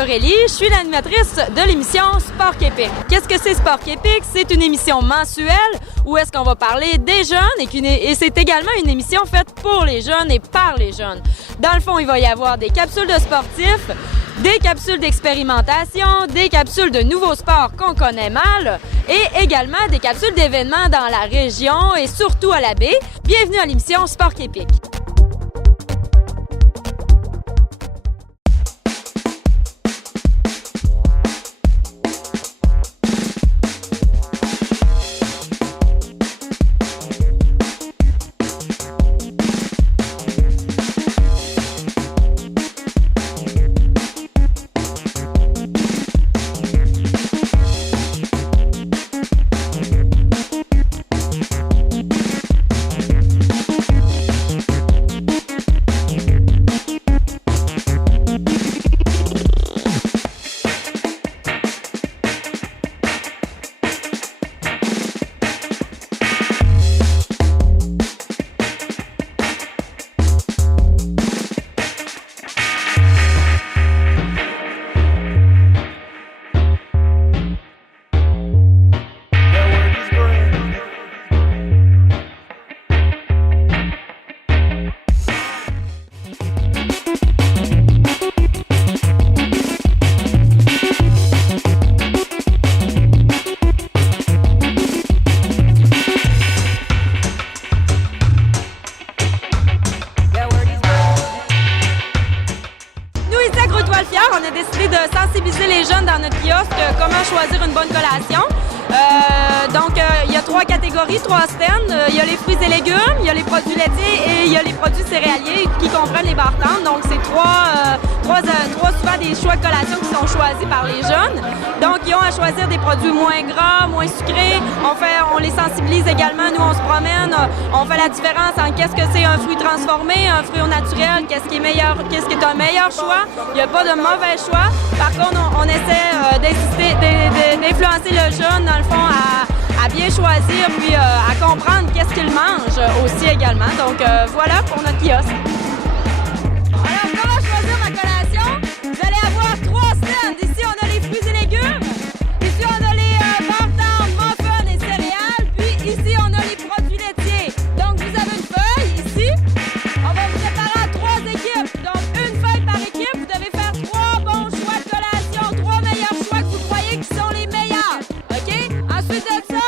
Aurélie, je suis l'animatrice de l'émission Sport Québec. Qu'est-ce que c'est Sport Québec? C'est une émission mensuelle où est-ce qu'on va parler des jeunes et c'est également une émission faite pour les jeunes et par les jeunes. Dans le fond, il va y avoir des capsules de sportifs, des capsules d'expérimentation, des capsules de nouveaux sports qu'on connaît mal et également des capsules d'événements dans la région et surtout à la baie. Bienvenue à l'émission Sport Québec. On a décidé de sensibiliser les jeunes dans notre kiosque comment choisir une bonne collation. Il y a 3 catégories, 3 stands. Il y a les fruits et légumes, il y a les produits laitiers et il y a les produits céréaliers qui comprennent les barres tendres. Donc, c'est trois souvent des choix de collation qui sont choisis par les jeunes. Donc, ils ont à choisir des produits moins gras, moins sucrés. On les sensibilise également. Nous, on se promène, on fait la différence entre qu'est-ce que c'est un fruit transformé, un fruit au naturel, qu'est-ce qui est meilleur, qu'est-ce qui est un meilleur choix. Il n'y a pas de mauvais choix. Par contre, on essaie d'influencer le jeune, dans le fond, à bien choisir, puis à comprendre qu'est-ce qu'il mange aussi également. Donc, voilà pour notre kiosque. Alors, comment choisir ma collation? Vous allez avoir 3 stands. Ici, on a les fruits et légumes. Ici, on a les barres tendres, muffins et céréales. Puis ici, on a les produits laitiers. Donc, vous avez une feuille ici. On va vous séparer en 3 équipes. Donc, une feuille par équipe. Vous devez faire 3 bons choix de collation, 3 meilleurs choix que vous croyez qui sont les meilleurs. OK? Ensuite de ça,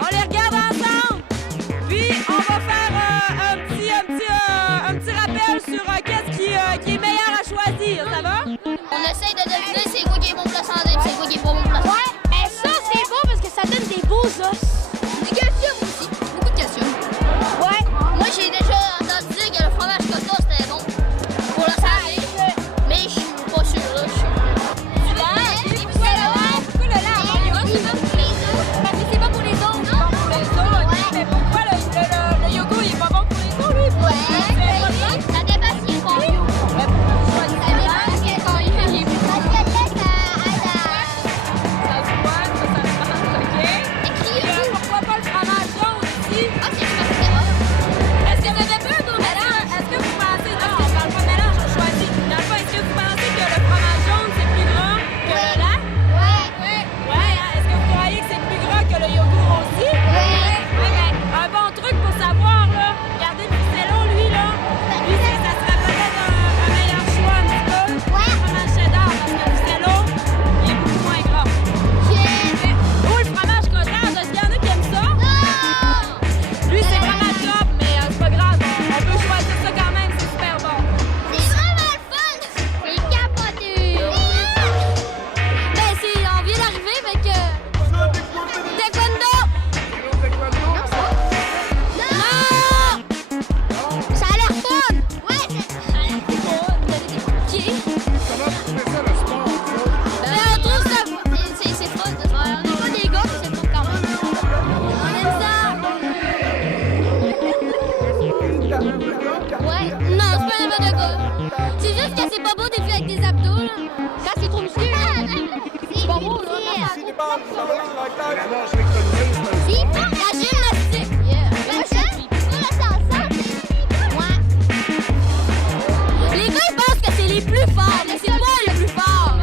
on les regarde ensemble. Puis, on va faire un petit rappel sur qu'est-ce qui est meilleur à choisir. Ça va? On essaye de deviner c'est quoi qui est bon pour la santé et c'est quoi qui est pas bon pour la santé. Ouais, mais ça, c'est bon parce que ça donne des beaux os. Du calcium aussi. Beaucoup de calcium. Ouais. Moi, j'ai déjà entendu dire que le fromage coton, c'était bon pour la santé. Mais je suis pas sûr, là. Du lait, Pourquoi le lait? Pourquoi le lait? Parce que c'est pas pour les os. Parce que c'est pas pour les os. Non? Bon pour les os, ok. Mais pourquoi le yogourt, il est pas bon pour les os, lui? Ouais. Ça dépend s'il est bon. Mais pourquoi tu choisis Ça le dépend lait? s'il est bon. Parce que le lait, ça aide à... Ça se voit, ça se mange, ok? Écrire. Pourquoi pas le fromage jaune ici? Ok, je pense que c'est bon. Est-ce que vous avez vu un mélange? Est-ce que vous pensez... Non, on parle pas de mélange, on choisit. Dans le fond, est-ce que vous pensez que le fromage jaune, c'est plus gras que le lait? Ouais. Ouais, hein? Est-ce que vous croyez que c'est plus gras que le yogourt aussi? Ouais. Un bon truc pour savoir, là, regardez le ficello, lui, là. Lui, ça serait peut-être un meilleur choix, un petit peu. Ouais. Le fromage cheddar, parce que le ficello, il est beaucoup moins gras. Ou le fromage cottage, est-ce qu'il y en a qui aiment ça? Lui, c'est vraiment top, mais c'est pas grave, on peut choisir ça quand même, c'est super bon. C'est vraiment le fun! C'est capoté! Ben, on vient d'arriver, fait que... Taekwondo! Non! Ça a l'air fun! Ouais! Ça a l'air fun! Donner des coups de pied. Ben, on trouve ça... C'est fun, de faire. On n'est pas des gars, mais c'est fun quand même. On aime ça! Ouais, non, c'est pas n'importe quoi. C'est juste que c'est pas beau des filles avec des abdos, là. Quand c'est trop musclé, c'est pas beau, là. C'est pas la gymnastique. Ouais. Les gars, ils pensent que c'est les plus forts, mais c'est moi le plus fort.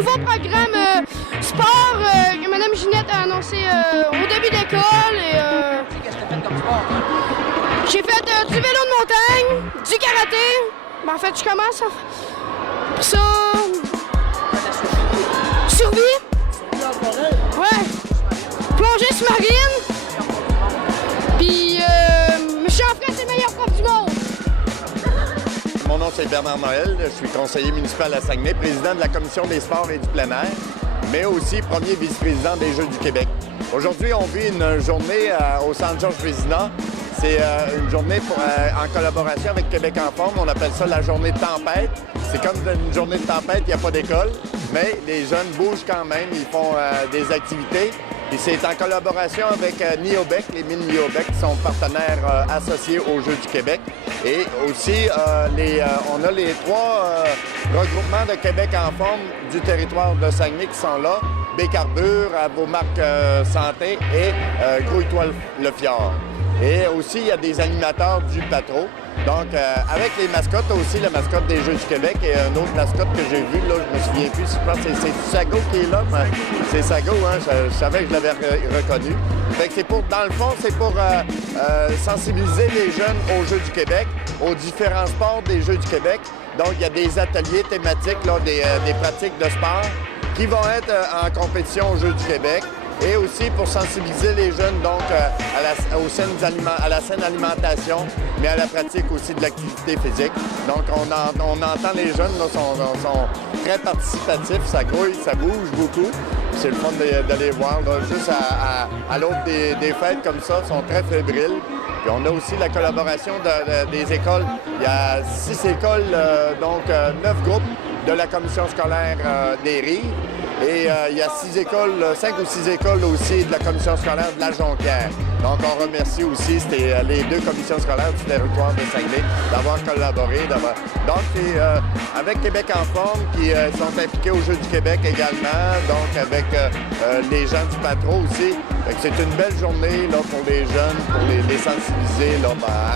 nouveau programme sport que Mme Ginette a annoncé au début d'école. Qu'est-ce que tu as fait comme sport, toi? J'ai fait du vélo de montagne, du karaté. Ben, en fait, je commence. Puis ça. Survie. Ouais. Plongée sous-marine. Puis, Jean-François, c'est le meilleur prof du monde. Mon nom, c'est Bernard Noël. Je suis conseiller municipal à Saguenay, président de la Commission des sports et du plein air, mais aussi premier vice-président des Jeux du Québec. Aujourd'hui, on vit une journée au Centre Georges Vézina. C'est une journée en collaboration avec Québec en forme. On appelle ça la journée de tempête. C'est comme une journée de tempête, il n'y a pas d'école, mais les jeunes bougent quand même, ils font des activités. Et c'est en collaboration avec Niobec, les mines Niobec, qui sont partenaires associés aux Jeux du Québec. Et aussi, on a les 3 regroupements de Québec en forme du territoire de Saguenay qui sont là. Bécarbure, à Beaumarc Santé et Grouille-toi le Fjord. Et aussi, il y a des animateurs du Patro. Donc, avec les mascottes aussi, la mascotte des Jeux du Québec et une autre mascotte que j'ai vue, là, je me souviens plus, je pense que c'est Sago qui est là. C'est Sago, hein, je savais que je l'avais reconnu. Fait que c'est pour, dans le fond, c'est pour sensibiliser les jeunes aux Jeux du Québec, aux différents sports des Jeux du Québec. Donc, il y a des ateliers thématiques, là, des pratiques de sport qui vont être en compétition aux Jeux du Québec. Et aussi pour sensibiliser les jeunes donc à la saine alimentation, mais à la pratique aussi de l'activité physique. Donc on entend les jeunes là, sont très participatifs, ça grouille, ça bouge beaucoup. C'est le fun d'aller voir là, juste à l'aube des fêtes comme ça, sont très fébriles. Puis on a aussi la collaboration des écoles. Il y a 6 écoles, donc 9 groupes de la commission scolaire des Rives. Et il y a 5 ou 6 écoles aussi de la commission scolaire de la Jonquière. Donc, on remercie aussi les 2 commissions scolaires du territoire de Saguenay d'avoir collaboré. Donc, c'est avec Québec en forme qui sont impliqués aux Jeux du Québec également, donc avec les gens du Patro aussi. C'est une belle journée là, pour les jeunes, pour les sensibiliser là,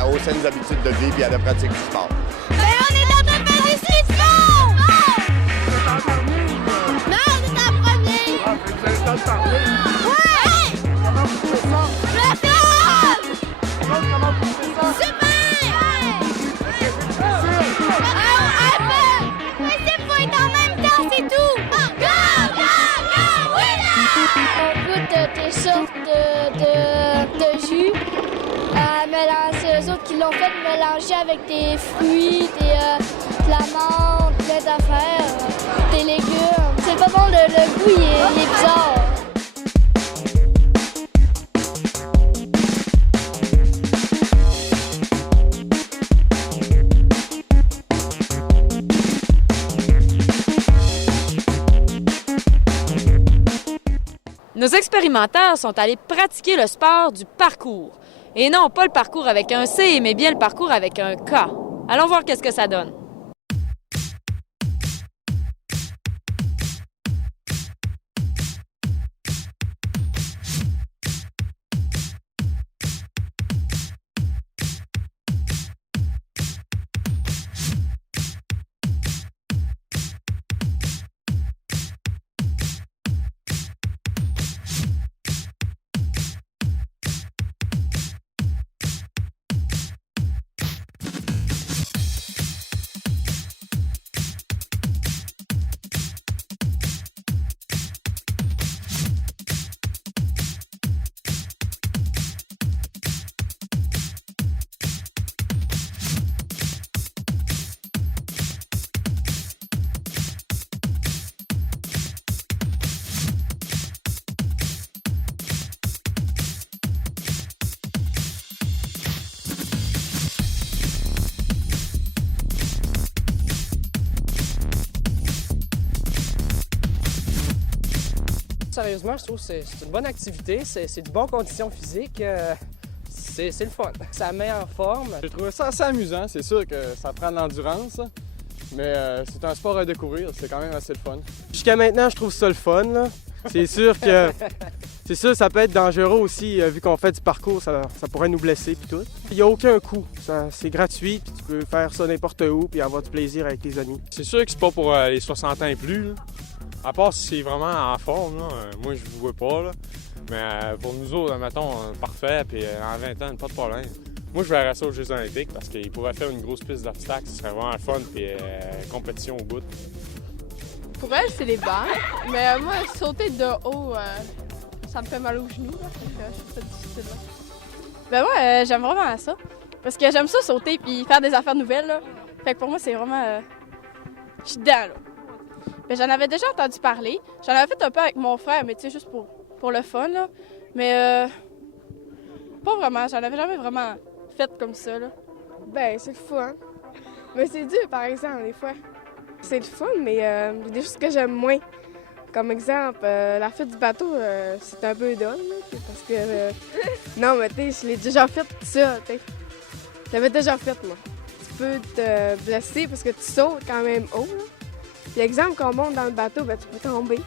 aux saines habitudes de vie et à la pratique du sport. Ben, on est en train de faire du ski de fond! Non, on est en premier! Ah, vous avez le temps de parler? Ouais! Comment vous faites ça? Le fun! Comment vous faites ça? Super! Mais c'est pour être en même temps, c'est tout! Go, go, go, winner! On goûte des sortes de jus à mélanger. Eux autres qui l'ont fait mélanger avec des fruits, de la menthe, plein d'affaires, des légumes. C'est pas bon, le goût il est bizarre. Nos expérimentateurs sont allés pratiquer le sport du parcours. Et non, pas le parcours avec un C, mais bien le parcours avec un K. Allons voir qu'est-ce que ça donne. Sérieusement, je trouve que c'est une bonne activité, c'est de bonnes conditions physiques, c'est le fun. Ça met en forme. J'ai trouvé ça assez amusant, c'est sûr que ça prend de l'endurance, mais c'est un sport à découvrir, c'est quand même assez le fun. Jusqu'à maintenant, je trouve ça le fun, là. C'est sûr que ça peut être dangereux aussi, vu qu'on fait du parcours, ça pourrait nous blesser puis tout. Il n'y a aucun coût, c'est gratuit, puis tu peux faire ça n'importe où puis avoir du plaisir avec tes amis. C'est sûr que c'est pas pour les 60 ans et plus, là. À part si c'est vraiment en forme, là, moi je ne vois pas. Là. Mais pour nous autres, mettons, parfait, puis en 20 ans, pas de problème. Moi, je verrais ça aux Jeux olympiques parce qu'ils pourraient faire une grosse piste d'obstacles. Ce serait vraiment le fun, puis compétition au bout. Pour elle, c'est les bancs. Mais moi, sauter de haut, ça me fait mal aux genoux. Là, je trouve ça difficile. Là. Ben moi, j'aime vraiment ça. Parce que j'aime ça sauter puis faire des affaires nouvelles. Là. Fait que pour moi, c'est vraiment... Je suis dedans, là. Ben, j'en avais déjà entendu parler. J'en avais fait un peu avec mon frère, mais tu sais, juste pour le fun, là. Mais pas vraiment. J'en avais jamais vraiment fait comme ça, là. Ben, c'est le fun. Mais c'est dur, par exemple, des fois. C'est le fun, mais il y a des choses que j'aime moins. Comme exemple, la fête du bateau, c'est un peu dole, là, parce que... non, mais tu sais, je l'ai déjà fait tout ça, tu sais. Je l'avais déjà fait, moi. Tu peux te blesser parce que tu sautes quand même haut, là. Puis, exemple, quand on monte dans le bateau, ben, tu peux tomber.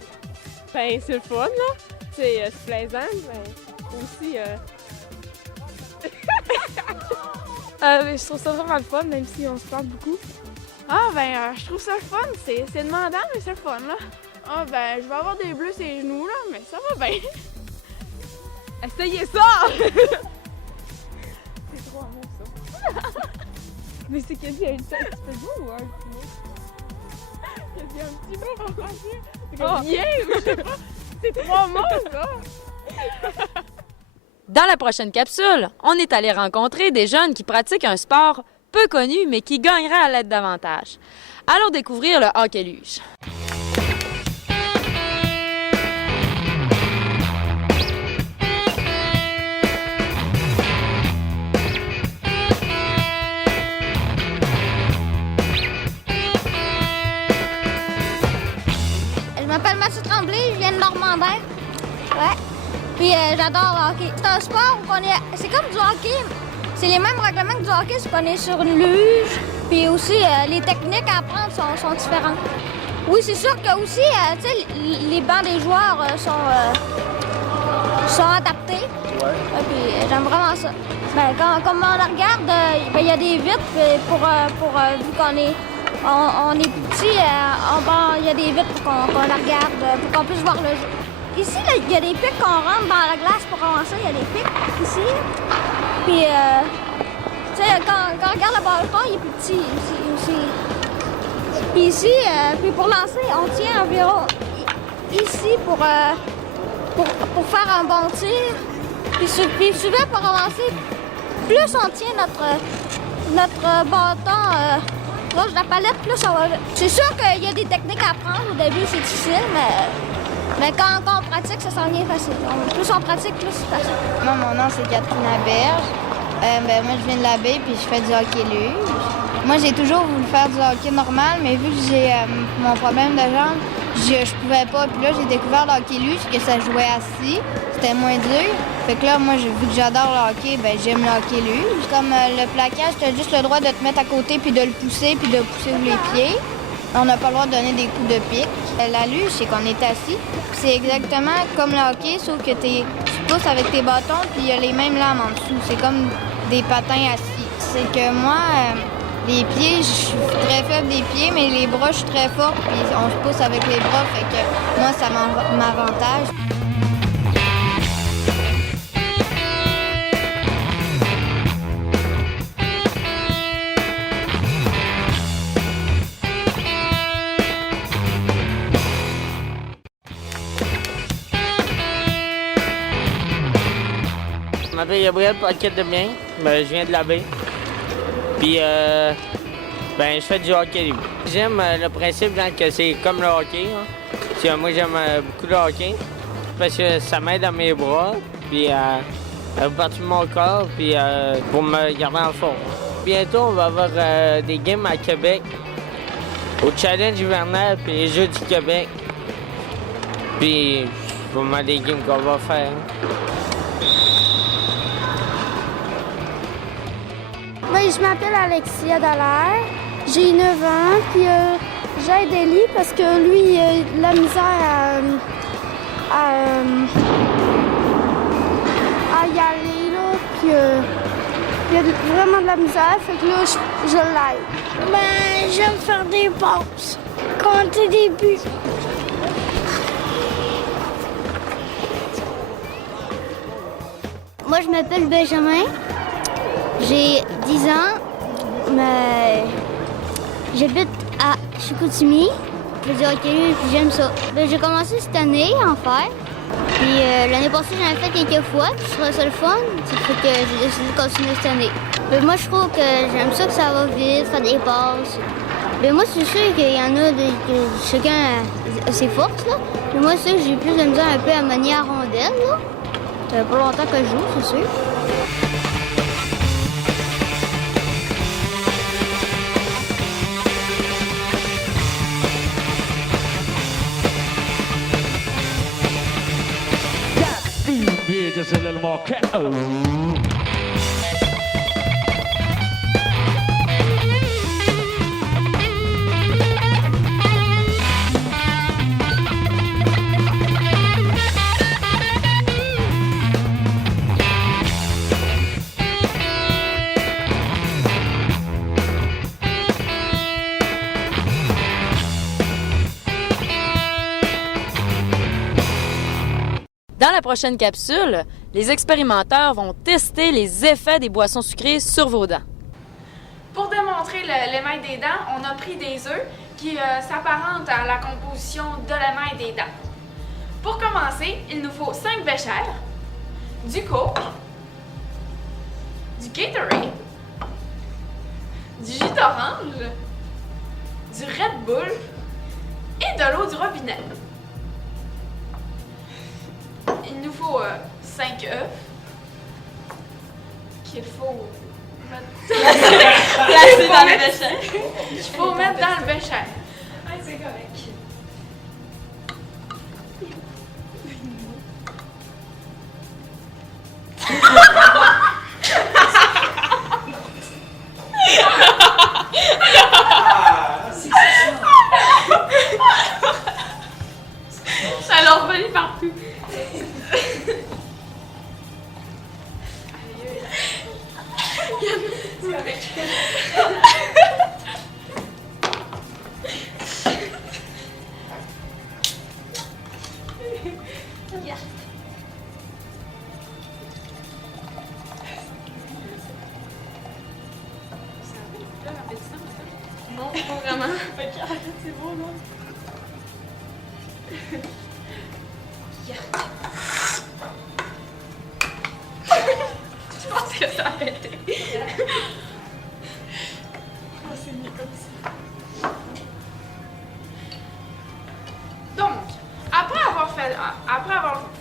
Ben, c'est le fun, là. C'est plaisant, mais aussi... Je trouve ça vraiment le fun, même si on se plante beaucoup. Ah, ben, je trouve ça le fun. C'est demandant, mais c'est le fun, là. Ah, ben, je vais avoir des bleus sur les genoux, là, mais ça va bien. Essayez ça! C'est trop amour, ça. Mais c'est qu'il y a un petit peu de mot ou un petit mot? Il y a un petit mot en français. C'est comme bien, je sais pas. C'est trois mots, ça! Dans la prochaine capsule, on est allé rencontrer des jeunes qui pratiquent un sport peu connu, mais qui gagnerait à l'aide davantage. Allons découvrir le hockey-luge. Je m'appelle Mathieu Tremblay, je viens de Normandin. Ouais. Puis j'adore le hockey. C'est un sport où c'est comme du hockey. C'est les mêmes règlements que du hockey, c'est qu'on est sur une luge. Puis aussi, les techniques à apprendre sont différentes. Oui, c'est sûr que aussi, tu sais, les bancs des joueurs sont adaptés. Ouais. Puis j'aime vraiment ça. Ben, comme on regarde, il y a des vitres pour vu qu'on est petit, il y a des vitres pour qu'on la regarde, pour qu'on puisse voir le jeu. Ici, il y a des pics qu'on rentre dans la glace pour commencer. Il y a des pics ici. Puis, tu sais, quand on regarde le bâton, il est plus petit aussi. Puis ici, puis pour lancer, on tient environ ici pour faire un bon tir. Puis souvent, pour lancer, plus on tient notre bâton proche de la palette, plus on va... C'est sûr qu'il y a des techniques à apprendre. Au début, c'est difficile, mais quand on pratique, ça s'en vient facile. Plus on pratique, plus c'est facile. Moi, mon nom, c'est Catherine Laberge. Moi, je viens de la baie, puis je fais du hockey-luge. Moi, j'ai toujours voulu faire du hockey normal, mais vu que j'ai mon problème de jambe, je pouvais pas. Puis là, j'ai découvert le hockey-luge, que ça jouait assis. C'était moins dur. Fait que là, moi, vu que j'adore le hockey, ben j'aime le hockey-luge. Comme le plaquage, tu as juste le droit de te mettre à côté, puis de le pousser, puis de pousser les pieds. On n'a pas le droit de donner des coups de pique. La luge, c'est qu'on est assis. C'est exactement comme le hockey, sauf que tu pousses avec tes bâtons, puis il y a les mêmes lames en dessous. C'est comme des patins assis. C'est que moi, les pieds, je suis très faible des pieds, mais les bras, je suis très forte, puis on se pousse avec les bras, fait que moi, ça m'avantage. Je m'appelle Gabriel Paquette-Demien, je viens de la baie. Puis, je fais du hockey. J'aime le principe que c'est comme le hockey. Hein. Moi, j'aime beaucoup le hockey parce que ça m'aide à mes bras, puis à partir de mon corps, puis pour me garder en forme. Bientôt, on va avoir des games à Québec, au Challenge hivernal, puis les Jeux du Québec. Puis, c'est vraiment des games qu'on va faire. Je m'appelle Alexia Dallaire, j'ai 9 ans, puis j'aide Ellie parce que lui, il a de la misère à y aller, là, puis il a vraiment de la misère, fait que là, je l'aide. J'aime faire des passes, compter des buts. Moi, je m'appelle Benjamin. J'ai 10 ans. J'habite à Chicoutimi. Je fais du hockey, puis j'aime ça. J'ai commencé cette année à en faire. Puis l'année passée, j'en ai fait quelques fois, puis je trouvais ça le fun. Ça fait que j'ai décidé de continuer cette année. Moi, je trouve que j'aime ça que ça va vite, faire des passes. Moi, c'est sûr qu'il y en a, chacun a ses forces. Là. Mais moi, c'est sûr que j'ai plus de misère un peu à manier à rondelle. Là. Ça fait pas longtemps que je joue, c'est sûr. Just a little more cat. Dans la prochaine capsule, les expérimenteurs vont tester les effets des boissons sucrées sur vos dents. Pour démontrer l'émail des dents, on a pris des œufs qui s'apparentent à la composition de l'émail des dents. Pour commencer, il nous faut 5 béchères, du Coke, du Gatorade, du jus d'orange, du Red Bull et de l'eau du robinet. Il nous faut 5 œufs qu'il faut placer dans le bécher. Il faut mettre dans le bécher. Ouais, c'est correct. Ça leur relie partout. Non, pas vraiment. C'est bon, non? Je pense que ça a arrêté. C'est mieux comme ça. Donc, après avoir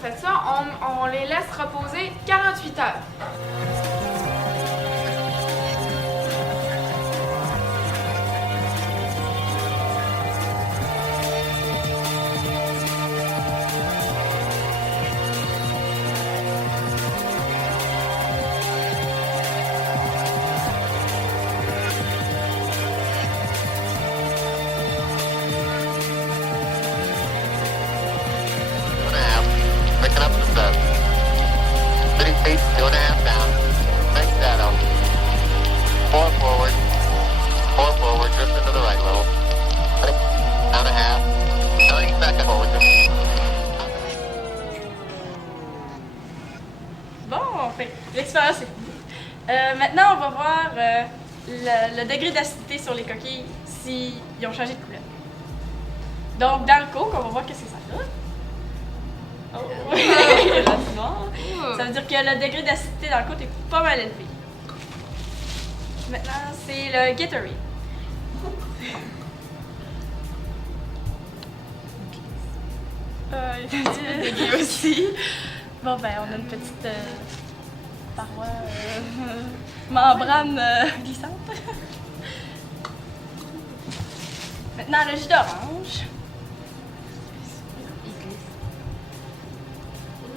fait ça, on les laisse reposer 48 heures. Bon, fait l'expérience est finie. Maintenant, on va voir le degré d'acidité sur les coquilles s'ils ont changé de couleur. Donc, dans le Coke, on va voir qu'est-ce que ça donne. Ça veut dire que le degré d'acidité dans le Coke est pas mal élevé. Maintenant, c'est le Gatorade. Il est un petit peu dégueu aussi. Bon, ben, on a une petite paroi membrane glissante. Maintenant, le jus d'orange.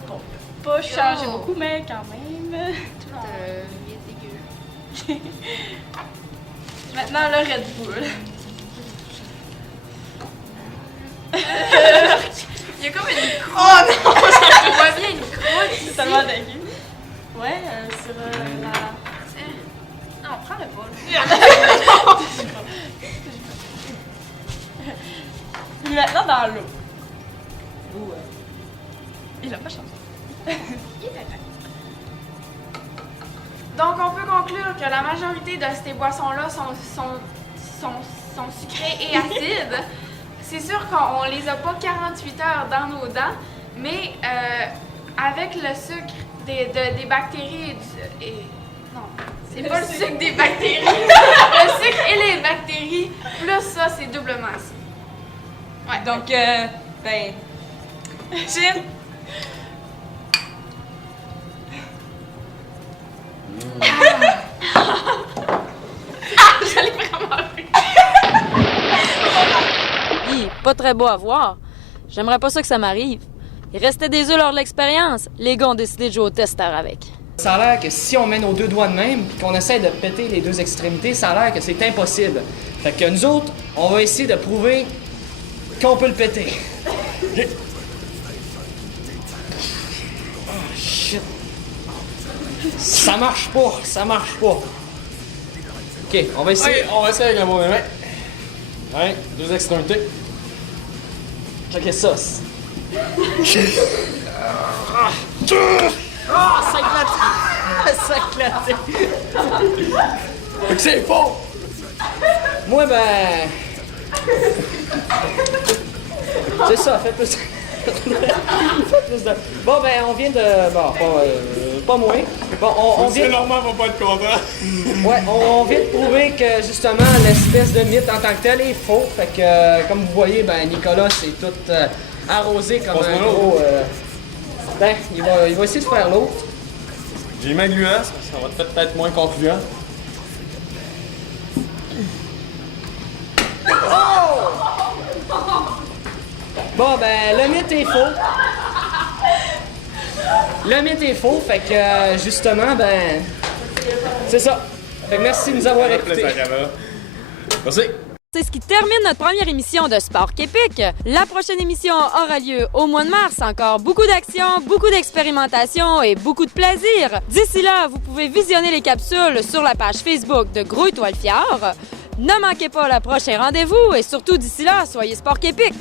Bon, pas changé beaucoup, mais quand même. Tout dégueu. Maintenant, le Red Bull. Il y a comme une croûte. Oh non! On voit bien une croûte. C'est tellement dégueu. Ouais, sur la... Non, prends le bol. Puis maintenant dans l'eau. Il a pas changé. Il est Donc, on peut conclure que la majorité de ces boissons-là sont sucrées et acides. C'est sûr qu'on les a pas 48 heures dans nos dents, mais avec le sucre des bactéries non, c'est pas le sucre des bactéries. Le sucre et les bactéries, plus ça, c'est doublement acide. Ouais. Donc, ben, Jim? Je l'ai vraiment vu. Pas très beau à voir. J'aimerais pas ça que ça m'arrive. Il restait des œufs lors de l'expérience. Les gars ont décidé de jouer au testeur avec. Ça a l'air que si on met nos deux doigts de même et qu'on essaie de péter les deux extrémités, ça a l'air que c'est impossible. Fait que nous autres, on va essayer de prouver qu'on peut le péter. Oh shit. Ça marche pas, ça marche pas. Ok, on va essayer. Okay, on va essayer avec le mot des mains. Ouais, deux extrémités. Checkez ça. Ah, ça éclate! Ça éclate! Fait que c'est faux! Moi, ben... c'est ça, faites plus... Faites plus de... Bon, ben, on vient de... Bon, pas moins. Bon, on vient... Normand va pas être content. Ouais, on vient de prouver que, justement, l'espèce de mythe en tant que tel est faux. Fait que, comme vous voyez, ben, Nicolas, c'est tout arrosé comme un gros... Ben, il va essayer de faire l'autre. J'ai ma gluance, ça va te faire peut-être moins concluant. Oh! Bon, ben, le mythe est faux. Le mythe est faux, fait que, justement, ben... c'est ça. Fait que merci de nous avoir écoutés. Merci. C'est ce qui termine notre première émission de Sport Képique. La prochaine émission aura lieu au mois de mars. Encore beaucoup d'action, beaucoup d'expérimentation et beaucoup de plaisir. D'ici là, vous pouvez visionner les capsules sur la page Facebook de Grouille-toi le Fjord. Ne manquez pas le prochain rendez-vous et surtout d'ici là, soyez Sport Képique.